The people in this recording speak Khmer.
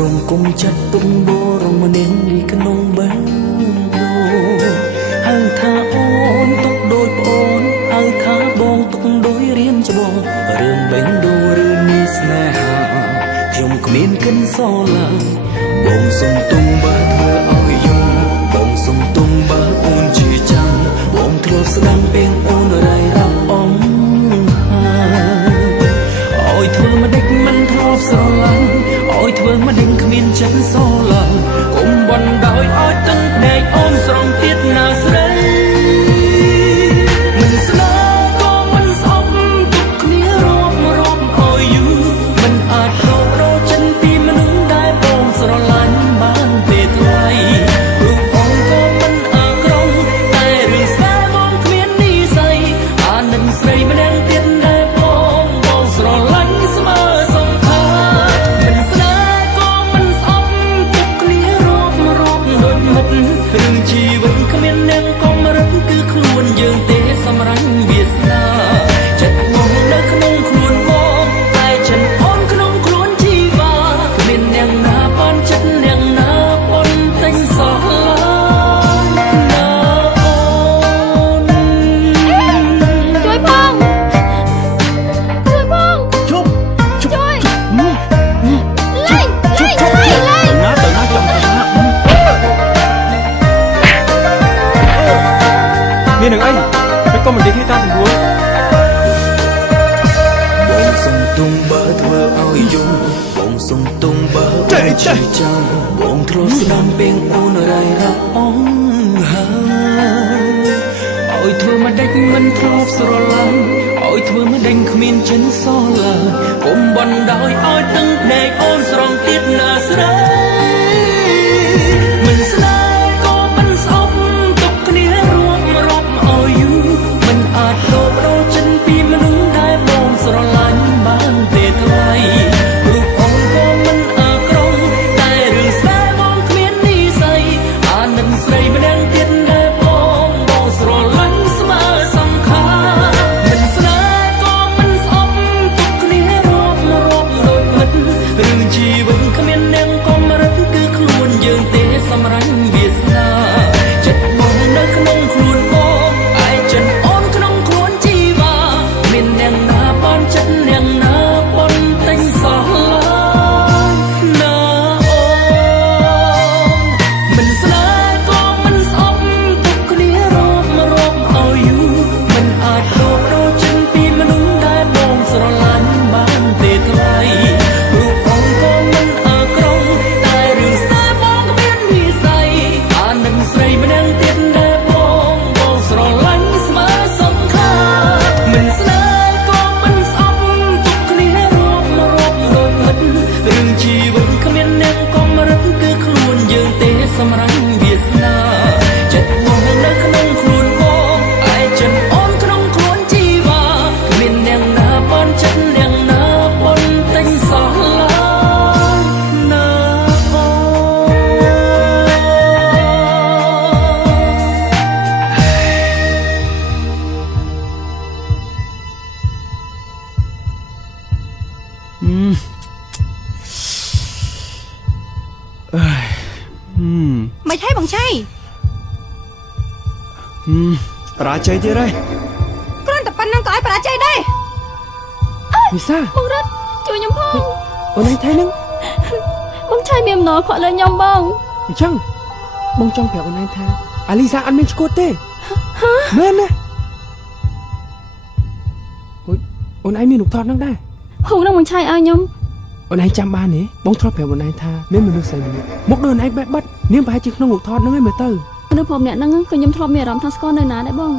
សូមគុំចិត្តទុំបរមនាងនេះក្នុងបេះដូងហៅថាអូនទុកដូចប្អូនហៅថាបងទុកដូចរៀនច្បងរឿងបេះដូងរឿងនេះស្នេហាខ្ញុំគ្មានកិនសឡាបងសុំទុំបើធ្វើឲ្យយំបងសុំទុំបើអូនជាចាំបងធ្លាប់ស្ដាំពេងអូនរាយរាប់អងឲ្យធ្វើមិនដេចមិនធ្លាប់ស្រឡាញ់ឲ្យធ្វើមិនដេញគ្មានចិត្តសឡាកុំបណ្ដោយឲ្យទឹងភ្នែកអូនស្រង់ទៀតណាស្រីមិនស្នេហ៍ក៏មិនស្អប់ទុកគ្នារាប់ឲ្យយូរមិនអាចរករចិនពីមនុស្សដែលបងស្រឡាញ់បានពេលថ្លៃរូបអូនក៏មិនអាក្រង់តែរឿងស្នេហ៍បងគ្មាននិស្ស័យអានឹងស្រីម្នាក់ទៀតដែលបងស្រឡាញ់ស្មើសងខាមិនស្នេហ៍ក៏មិនស្អប់ទុកគ្នារាប់ដូចមិត្តរឿងជីវិតគ្មានអ្នកកំរិតគឺខ្លួនយើងទេសម្រាប់វាសនាចិត្តបងនៅក្នុងខ្លួនបងតែចិនអូនក្នុងខ្លួនជីវ៉ាគ្មានអ្នកណាបានចិត្តអ្នកណាប៉ុនតែងសោះណាអូនជួយផងជួយណាទៅណាចំថាមាននឹងអីមិនក៏មិននិយាយតាមស្រួលបងសុំទុំបើធ្វើឲ្យយំបងសុំទុំបើអូនជាចាំបងធ្លាប់ស្ដាំពេងអូនរាយរាប់អងហើយឲ្យធ្វើមិនដេចមិនធ្លាប់ស្រឡាញ់ឲ្យធ្វើមិនដេញគ្មានចិនសឡាកុំបណ្ដោយឲ្យទឹងភ្នែកអូនស្រង់ទៀតណាស្រីមិនស្នេហ៍ក៏មិនស្អប់ទុកគ្នារាប់ឲ្យយូរមិនអាចរកដូរចិនពីមនុស្សដែលបងស្រឡាញ់បានទេថ្លៃរូបអូនក៏មិនអាក្រង់តែរឿងស្នេហ៍បងគ្មាននិស្ស័យអានឹងស្រីម្នាក់ទៀតដែលបងស្រឡាញ់ស្មើសងខាមិនស្នេហ៍ក៏មិនស្អប់ទុកគ្នារាប់ដូចមិត្តរឿងជីវិតគ្មានអ្នកកំរិតគឺខ្លួនយើងទេសម្រាប់វាសនាចិត្តបងនៅក្នុងខ្លួនបងឯចិនអូនក្នុងខ្លួនជីវ៉ាមានអ្នកណាបានចិត្តអ្នកណាប៉ុនតែងសោះណាអូនមិនស្នេហ៍ក៏មិនស្អប់ទុកគ្នារាប់ឲ្យយូរមិនអាចរកដូរចិនពីមនុស្សដែលបងស្រឡាញ់បានទេថ្លៃរូបអូនក៏មិនអាក្រង់តែរឿងស្នេហ៍បងគ្មាននិស្ស័យអានឹងស្រីម្នាក់ទៀតដែលបងស្រឡាញ់ស្មើសងខាមិនស្នេហ៍ក៏មិនស្អប់ទុកគ្នារាប់ដូចមិត្តរឿងជីវិតគ្មានអ្នកកំរិតគឺខ្លួនយើងទេសម្រាប់វាសនាចិត្តបងនៅក្នុងខ្លួនបងឯចិនអូនក្នុងខ្លួនជីវ៉ាគ្មានអ្នកណាបានចិត្តអ្នកណាប៉ុនតែងសោះណាអូមិនให้បងឆៃបរាជ័យទៀតហើយគ្រាន់តែប៉ុណ្្នឹងក៏ឲ្យបរាជ័យដែរវិសាបងរត់ជួយខ្ញុំផងអូនឯងថៃនឹងបងឆៃមានអំណរខកលើខ្ញុំបងអញ្ចឹងបងចង់ប្រាប់អូនឯងថាអាលីសាអត់មានឈ្គត់ទេមែនណាអូនឯងមានរូបថតហ្នឹងដែរហូរនឹងបងឆៃឲ្យខ្ញុំអូនឯងចាំបានទេបងធ្លាប់ប្រាប់អូនឯងថាមានមនុស្សស្រីម្នាក់មកដូចអូនឯងបែបបាត់នាងប្រហែលជាក្នុងរូបថតហ្នឹងឯងមើលទៅមនុស្សព្រមអ្នកហ្នឹងក៏ខ្ញុំធ្លាប់មានអារម្មណ៍ថាស្គាល់នៅណាដែរបង